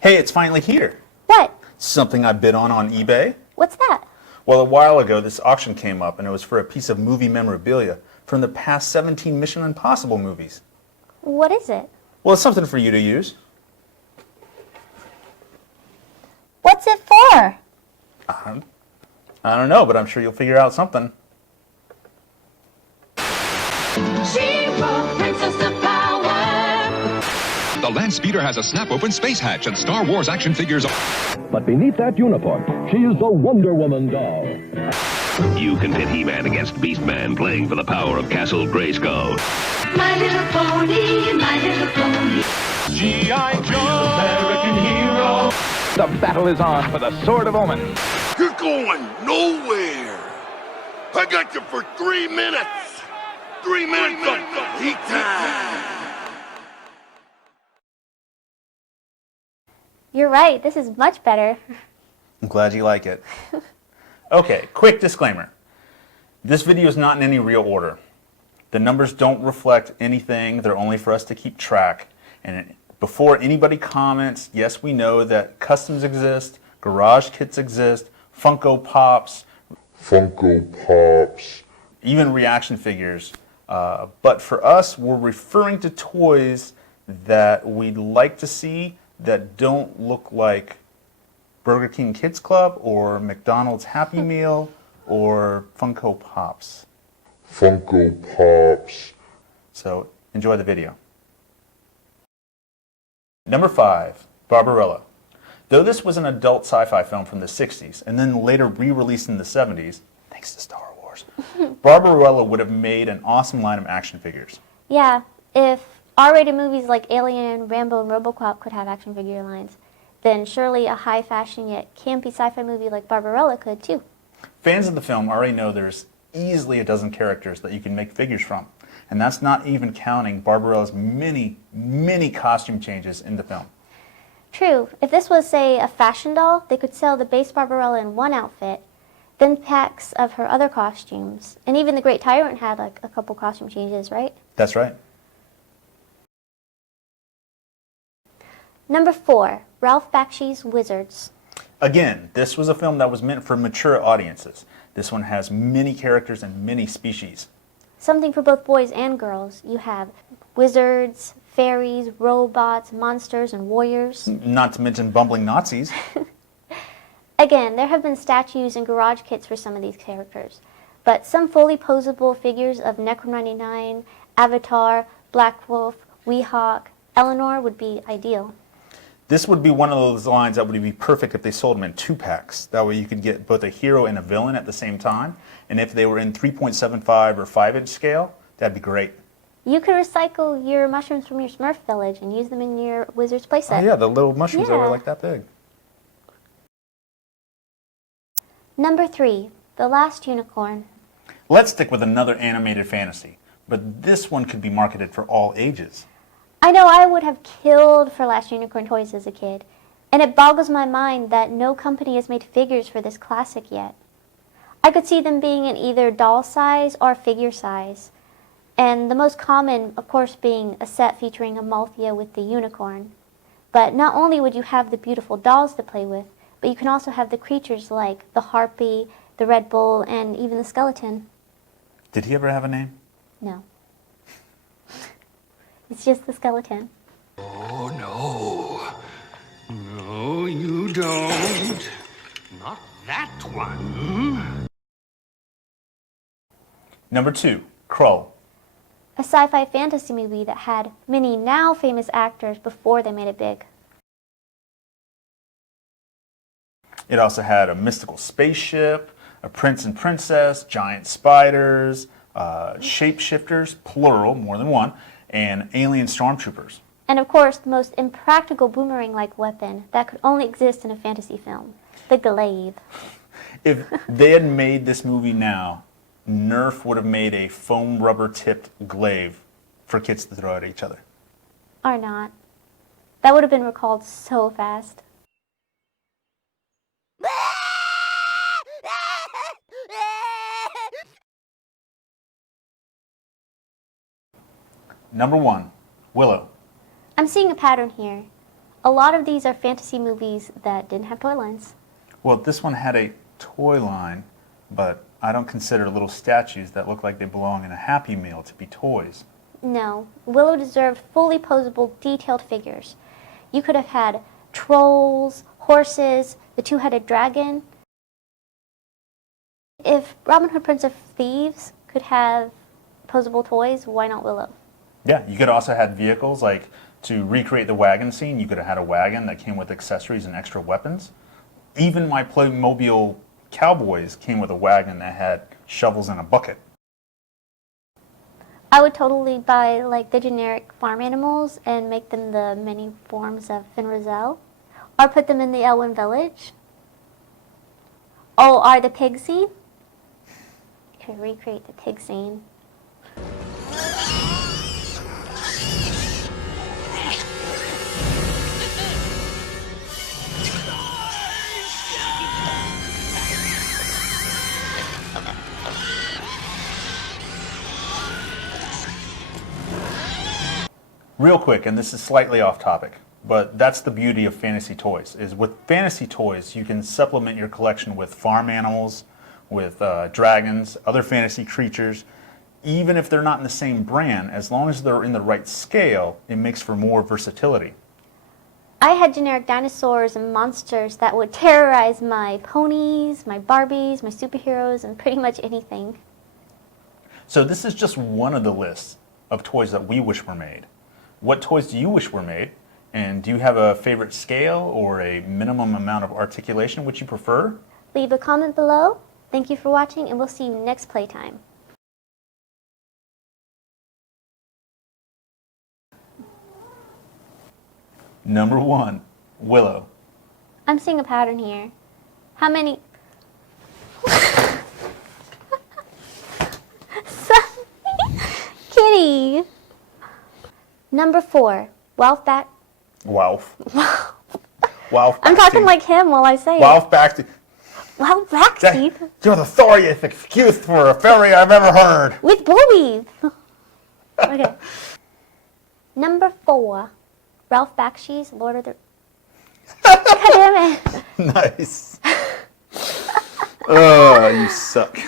Hey, it's finally here. What? Something I bid on eBay. What's that? Well, a while ago, this auction came up, and it was for a piece of movie memorabilia from the past 17 Mission Impossible movies. What is it? Well, it's something for you to use. What's it for? I don't know, but I'm sure you'll figure out something. The land speeder has a snap-open space hatch and Star Wars action figures. But beneath that uniform, she is the Wonder Woman doll. You can pit He-Man against Beastman playing for the power of Castle Grayskull. My little pony, my little pony. G.I. Joe, American hero. The battle is on for the Sword of Omen. You're going nowhere. I got you for 3 minutes. 3 minutes of heat time. You're right, this is much better. I'm glad you like it. Okay, quick disclaimer. This video is not in any real order. The numbers don't reflect anything. They're only for us to keep track. And before anybody comments, yes, we know that customs exist, garage kits exist, Funko Pops, even reaction figures. But for us, we're referring to toys that we'd like to see that don't look like Burger King Kids Club or McDonald's Happy Meal or Funko Pops. So enjoy the video. Number 5, Barbarella. Though this was an adult sci-fi film from the 60s and then later re-released in the 70s, thanks to Star Wars, Barbarella would have made an awesome line of action figures. Yeah, if R-rated movies like Alien, Rambo, and RoboCop could have action figure lines, then surely a high-fashion yet campy sci-fi movie like Barbarella could too. Fans of the film already know there's easily a dozen characters that you can make figures from, and that's not even counting Barbarella's many costume changes in the film. True. If this was, say, a fashion doll, they could sell the base Barbarella in one outfit, then packs of her other costumes. And even the Great Tyrant had like a couple costume changes, right? That's right. Number 4, Ralph Bakshi's Wizards. Again, this was a film that was meant for mature audiences. This one has many characters and many species. Something for both boys and girls. You have wizards, fairies, robots, monsters, and warriors. Not to mention bumbling Nazis. Again, there have been statues and garage kits for some of these characters, but some fully posable figures of Necro 99, Avatar, Black Wolf, Weehawk, Eleanor would be ideal. This would be one of those lines that would be perfect if they sold them in 2-packs. That way you could get both a hero and a villain at the same time. And if they were in 3.75 or 5-inch scale, that'd be great. You could recycle your mushrooms from your Smurf village and use them in your Wizard's playset. Oh yeah, the little mushrooms that were Yeah. like that big. Number 3, The Last Unicorn. Let's stick with another animated fantasy, but this one could be marketed for all ages. I know I would have killed for Last Unicorn toys as a kid, and it boggles my mind that no company has made figures for this classic yet. I could see them being in either doll size or figure size, and the most common, of course, being a set featuring Amalthea with the unicorn. But not only would you have the beautiful dolls to play with, but you can also have the creatures like the harpy, the Red Bull, and even the skeleton. Did he ever have a name? No. It's just the skeleton. Oh, no. No, you don't. Not that one. Number 2, Krull. A sci-fi fantasy movie that had many now famous actors before they made it big. It also had a mystical spaceship, a prince and princess, giant spiders, shapeshifters, plural, more than one, and alien stormtroopers. And of course, the most impractical boomerang-like weapon that could only exist in a fantasy film, the glaive. If they had made this movie now, Nerf would have made a foam rubber-tipped glaive for kids to throw at each other. Or not. That would have been recalled so fast. Number 1, Willow. I'm seeing a pattern here. A lot of these are fantasy movies that didn't have toy lines. Well, this one had a toy line, but I don't consider little statues that look like they belong in a Happy Meal to be toys. No, Willow deserved fully posable, detailed figures. You could have had trolls, horses, the two-headed dragon. If Robin Hood Prince of Thieves could have posable toys, why not Willow? Yeah, you could also have vehicles, like to recreate the wagon scene, you could have had a wagon that came with accessories and extra weapons. Even my Playmobil Cowboys came with a wagon that had shovels and a bucket. I would totally buy like the generic farm animals and make them the mini forms of Finn Rizal, or put them in the Elwyn Village. Oh, or the pig scene? Could recreate the pig scene. Real quick, and this is slightly off topic, but that's the beauty of fantasy toys, is with fantasy toys, you can supplement your collection with farm animals, with dragons, other fantasy creatures. Even if they're not in the same brand, as long as they're in the right scale, it makes for more versatility. I had generic dinosaurs and monsters that would terrorize my ponies, my Barbies, my superheroes, and pretty much anything. So this is just one of the lists of toys that we wish were made. What toys do you wish were made? And do you have a favorite scale or a minimum amount of articulation which you prefer? Leave a comment below. Thank you for watching, and we'll see you next playtime. Number 1, Willow. I'm seeing a pattern here. How many? Kitty. Number 4, Ralph Back. Ralph. Ralph. I'm talking like him while I say Ralph it. Baxter. Ralph Backteeth. You're the thorniest excuse for a fairy I've ever heard. With boobies. Okay. Number 4, Ralph Bakshi's Lord of the... God damn it. Nice. Oh, you suck.